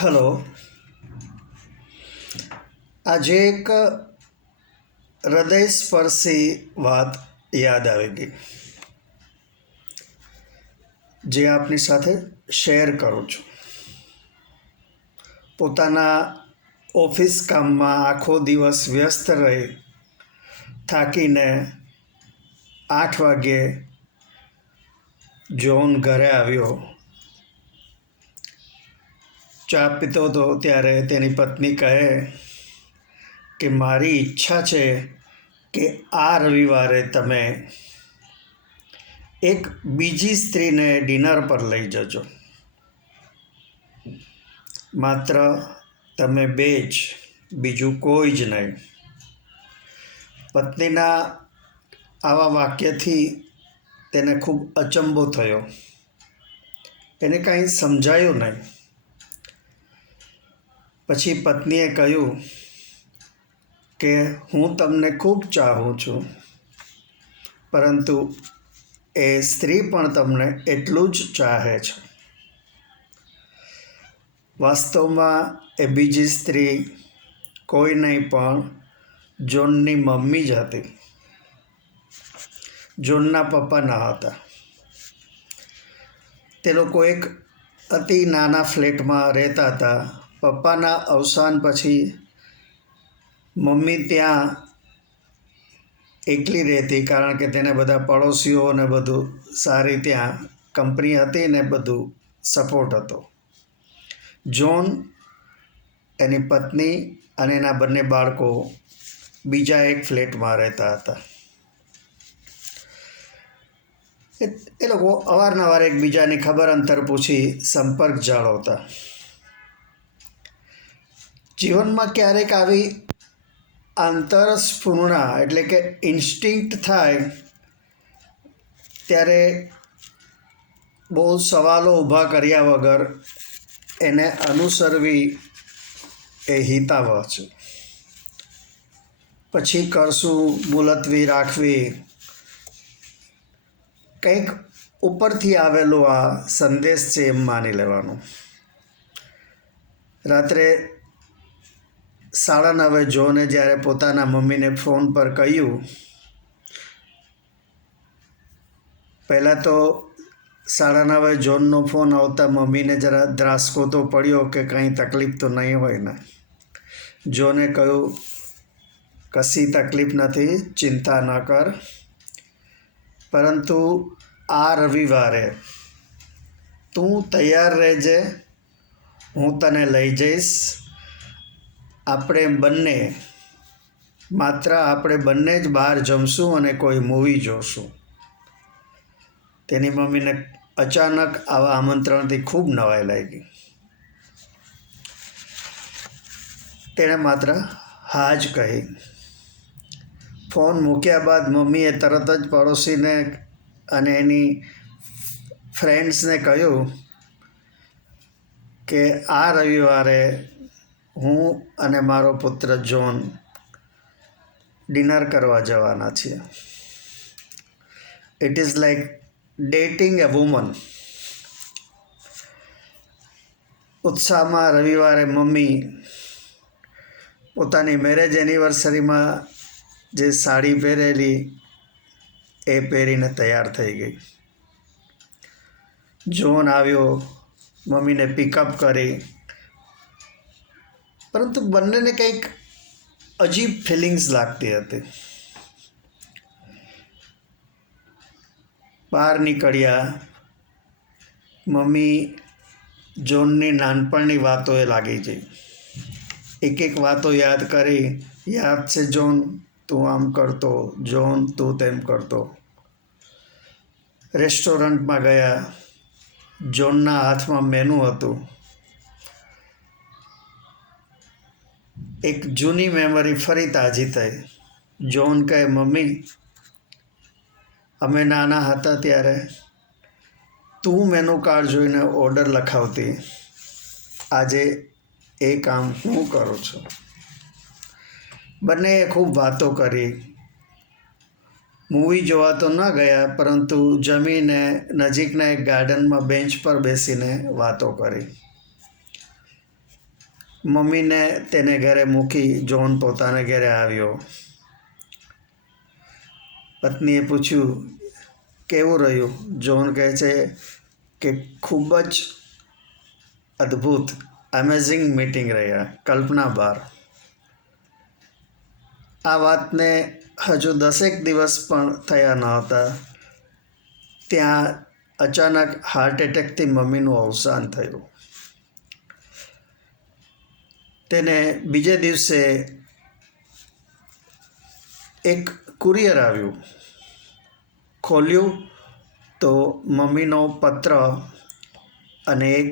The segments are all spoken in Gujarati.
હલો. આજે એક હૃદયસ્પર્શી વાત યાદ આવી ગઈ, જે આપની સાથે શેર કરું છું. પોતાના ઓફિસ કામમાં આખો દિવસ વ્યસ્ત રહી થાકીને 8 વાગ્યે જ્હોન ઘરે આવ્યો. ચા પીતો હતો ત્યારે તેની પત્ની કહે કે મારી ઈચ્છા છે કે આ રવિવારે તમે એક બીજી સ્ત્રીને ડિનર પર લઈ જજો. માત્ર તમે બે જ, બીજું કોઈ જ નહીં. પત્નીના આવા વાક્યથી તેને ખૂબ અચંબો થયો. એને કાંઈ સમજાયું નહીં. પછી પત્નીએ કહ્યું કે હું તમને ખૂબ ચાહું છું, પરંતુ એ સ્ત્રી પણ તમને એટલું જ ચાહે છે. વાસ્તવમાં એ બીજી સ્ત્રી કોઈ નહીં પણ જ્હોનની મમ્મી જ હતી. જ્હોનના પપ્પા ન હતા. તે લોકો એક અતિ નાના ફ્લેટમાં રહેતા હતા. પપ્પાના અવસાન પછી મમ્મી ત્યાં એકલી રહેતી, કારણ કે તેને બધા પડોશીઓ ને બધું સારી ત્યાં કંપની હતી ને બધું સપોર્ટ હતો. જ્હોન, એની પત્ની અને એના બંને બાળકો બીજા એક ફ્લેટમાં રહેતા હતા. એ લોકો અવારનવાર એકબીજાની ખબર અંતર પૂછી સંપર્ક જાળવતા. જીવનમાં ક્યારેક આવી આંતરસ્ફુરણા એટલે કે ઇન્સ્ટિંક્ટ થાય ત્યારે બહુ સવાલો ઊભા કર્યા વગર એને અનુસરવી એ હિતાવહ છે. પછી કરશું મુલતવી રાખવી, કંઈક ઉપરથી આવેલો આ સંદેશ છે એમ માની લેવાનું. રાત્રે 9:30 જ્હોને જ્યારે પોતાના મમ્મીને ફોન પર કહ્યું, પહેલાં તો 9:30 જ્હોનનો ફોન આવતા મમ્મીને જરા ધ્રાસકો તો પડ્યો કે કંઈ તકલીફ તો નહીં હોય ને. જ્હોને કહ્યું, કશી તકલીફ નથી, ચિંતા ન કર, પરંતુ આ રવિવારે તું તૈયાર રહેજે, હું તને લઈ જઈશ. આપણે બંને, માત્ર આપણે બંને જ બહાર જમશું અને કોઈ મૂવી જોશું. તેની મમ્મીને અચાનક આવા આમંત્રણથી ખૂબ નવાઈ લાગી. તેણે માત્ર હા જ કહી. ફોન મૂક્યા બાદ મમ્મીએ તરત જ પડોશીને અને એની ફ્રેન્ડ્સને કહ્યું કે આ રવિવારે હું અને મારો પુત્ર જ્હોન ડિનર કરવા જવાના છીએ. It is like dating A woman. ઉત્સાહમાં રવિવારે મમ્મી પોતાની મેરેજ એનિવર્સરીમાં જે સાડી પહેરેલી એ પહેરીને તૈયાર થઈ ગઈ. જ્હોન આવ્યો, મમ્મીને પિકઅપ કરી, પરંતુ બંનેને કંઈક અજીબ ફિલિંગ્સ લાગતી હતી. બહાર નીકળ્યા. મમ્મી જ્હોનની નાનપણની વાતોએ લાગી ગઈ. એક એક વાતો યાદ કરી. યાદ છે જ્હોન, તું આમ કરતો, જ્હોન તું તેમ કરતો. રેસ્ટોરન્ટમાં ગયા. જ્હોનના હાથમાં મેનુ હતું. એક જૂની મેમરી ફરી તાજી થઈ. જ્હોન કહે, મમ્મી, અમે નાના હતા ત્યારે તું મેનુ કાર્ડ જોઈને ઓર્ડર લખાવતી, આજે એ કામ હું કરું છું. બંનેએ ખૂબ વાતો કરી. મૂવી જોવા તો ન ગયા, પરંતુ જમીને નજીકના એક ગાર્ડનમાં બેન્ચ પર બેસીને વાતો કરી. મમ્મીને તેને ઘરે મૂકી જોન પોતાના ઘરે આવ્યો. પત્નીએ પૂછ્યું, કેવું રહ્યું? જોન કહે છે કે ખૂબ જ અદ્ભુત, અમેઝિંગ મીટિંગ રહ્યા, કલ્પના બહાર. આ વાતને હજુ 10 દિવસ પણ થયા ન હતા ત્યાં અચાનક હાર્ટ એટેકથી મમ્મીનું અવસાન થયું. તેને બીજે દિવસે એક કુરિયર આવ્યું. ખોલ્યું તો મમ્મીનો પત્ર અને એક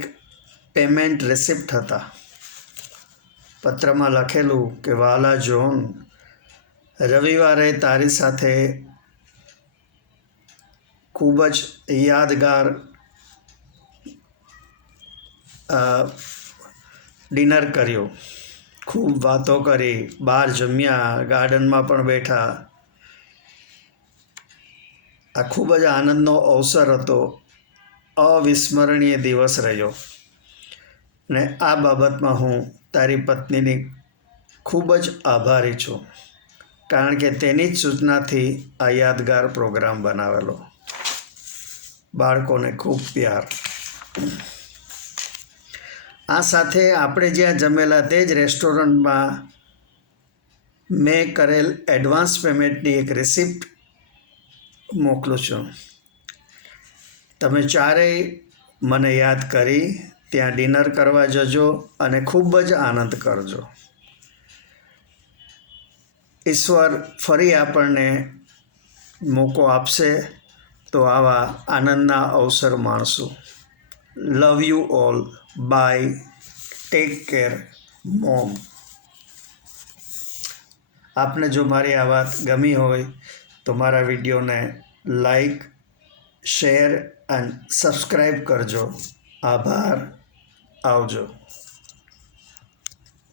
પેમેન્ટ રિસિપ્ટ હતા. પત્રમાં લખેલું કે વહાલા જોન, રવિવારે તારી સાથે ખૂબ જ યાદગાર ડિનર કર્યું, ખૂબ વાતો કરી, બહાર જમ્યા, ગાર્ડનમાં પણ બેઠા. આ ખૂબ જ આનંદનો અવસર હતો, અવિસ્મરણીય દિવસ રહ્યો ને આ બાબતમાં હું તારી પત્નીની ખૂબ જ આભારી છું, કારણ કે તેની જ સૂચનાથી આ યાદગાર પ્રોગ્રામ બનાવેલો. બાળકોને ખૂબ પ્યાર. આ સાથે આપણે જ્યાં જમેલા તે જ રેસ્ટોરન્ટમાં મેં કરેલ એડવાન્સ પેમેન્ટની એક રિસિપ્ટ મોકલું છું. તમે ચારેય મને યાદ કરી ત્યાં ડિનર કરવા જજો અને ખૂબ જ આનંદ કરજો. ઈશ્વર ફરી આપણને મોકો આપશે તો આવા આનંદના અવસર માણશું. Love you all. Bye. Take care. Mom. આપને જો મારી આ વાત ગમી હોય તો મારા વિડીયોને લાઈક, શેર અને સબસ્ક્રાઈબ કરજો. આભાર. આવજો.